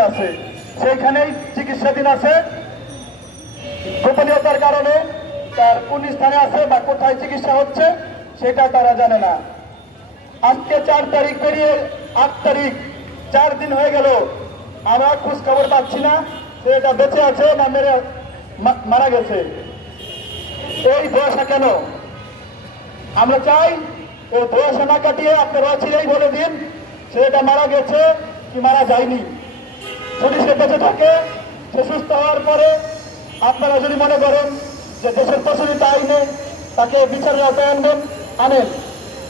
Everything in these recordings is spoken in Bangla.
আছে। সেইখানেই চিকিৎসাধীন আছে। গোপনীয়তার কারণে তার কোন স্থানে আছে বা কোথায় চিকিৎসা হচ্ছে, সেটা তারা জানে না। আজকে চার তারিখ পেরিয়ে আট তারিখ, চার দিন হয়ে গেল। আমরা খোঁজ খবর পাচ্ছি না এটা বেঁচে আছে না মেরে মারা গেছে। এই ধোয়াশা কেন? আমরা চাই এই ধোয়াশা না কাটিয়ে আপনারা ছিলেই বলে দিন সে মারা গেছে কি মারা যায়নি। যদি সে বেঁচে থাকে, সে সুস্থ হওয়ার পরে আপনারা যদি মনে করেন যে দেশের প্রচলিত আইনে তাকে বিচারের আওতায় আনবেন, আনেন।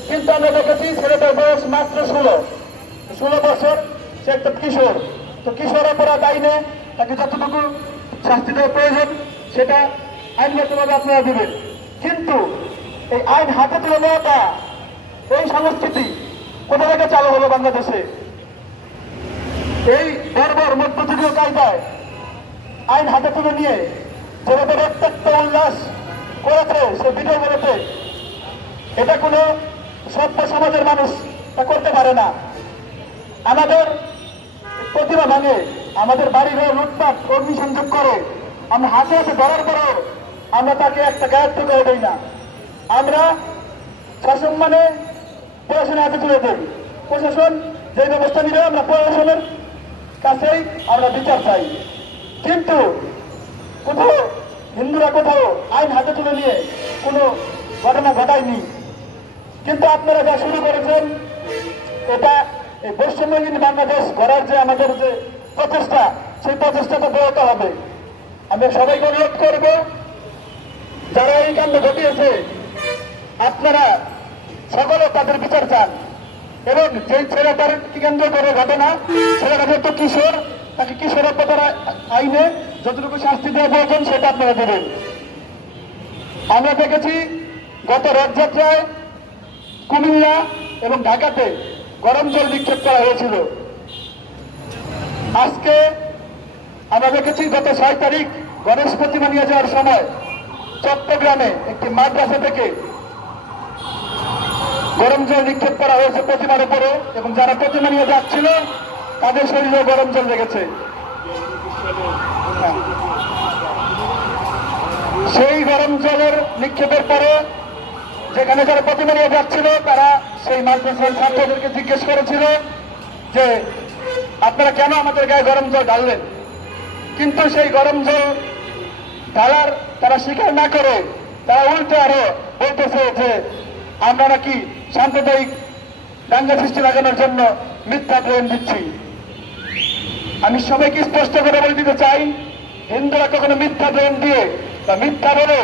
কিন্তু আমরা দেখেছি ছেলেটার বয়স মাত্র ষোলো। ষোলো বছর, সে একটা কিশোর। তো কিশোর অপরাধ আইনে তাকে যতটুকু শাস্তি দেওয়া প্রয়োজন, সেটা আইনগতভাবে আপনারা দেবেন। কিন্তু এই আইন হাতে তুলে নেওয়াটা, এই সংস্কৃতি কোথা থেকে চালু হলো বাংলাদেশে? এই বর্বর মধ্যযুগীয় কায়দায় আইন হাতে তুলে নিয়ে যেভাবে রক্তাক্ত উল্লাস করেছে সে ভিডিও করেছে এটা কোনো সভ্য সমাজের মানুষ তা করতে পারে না। আমাদের প্রতিভা ভাঙে, আমাদের বাড়ি ঘরে লুটপাট অগ্নিসংযোগ করে, আমরা হাতে হাতে ধরার পরেও আমরা তাকে একটা গায়ের করে দেই না। আমরা সসম্মানে প্রশাসনের হাতে তুলে দেই। প্রশাসন যে ব্যবস্থা নিবে, আমরা প্রশাসনের কাছেই আমরা বিচার চাই। কিন্তু কোথাও হিন্দুরা কোথাও আইন হাতে তুলে নিয়ে কোনো ঘটনা ঘটায়নি। কিন্তু আপনারা যা শুরু করেছেন, এটা এই পশ্চিমবঙ্গের বাংলাদেশ গড়ার যে আমাদের যে প্রচেষ্টা, সেই প্রচেষ্টাটা ব্যাহত হবে। আমি সবাইকে অনুরোধ করব, যারা এই কাণ্ড ঘটিয়েছে, আপনারা সকলে তাদের বিচার চান। এবং যেই ছেলেটার কেন্দ্র করে ঘটনা ছেলেটা যেহেতু কিশোর। তাকে কিশোর অপরাধ আইনে যতটুকু শাস্তি দেওয়া প্রয়োজন, সেটা আপনারা দেবেন। আমরা দেখেছি গত রথযাত্রায় কুমিল্লা এবং ঢাকাতে গরম জল নিক্ষেপ করা হয়েছিল। আজকে আমরা দেখেছি গত ছয় তারিখ গণেশ প্রতিমা নিয়ে যাওয়ার সময় চট্টগ্রামে একটি মাদ্রাসা থেকে গরম জল নিক্ষেপ করা হয়েছে প্রতিমার উপরে, এবং যারা প্রতিমা নিয়ে যাচ্ছিল, তাদের শরীরে গরম জল লেগেছে হ্যাঁ। সেই গরম জলের নিক্ষেপের পরে, যেখানে যারা প্রতিমা নিয়ে যাচ্ছিল, তারা সেই মাদ্রাসার ছাত্রদেরকে জিজ্ঞেস করেছিল যে, আপনারা কেন আমাদের গায়ে গরম জল ঢাললেন কিন্তু সেই গরম জল ঢালার তারা স্বীকার না করে, তারা উল্টে আরও বলতেছে যে আমরা নাকি সাম্প্রদায়িক দাঙ্গা সৃষ্টি লাগানোর জন্য মিথ্যা প্রেম দিচ্ছি। আমি সবাইকে স্পষ্ট করে বলে দিতে চাই, হিন্দুরা কখনো মিথ্যা প্রেম দিয়ে বা মিথ্যা বলে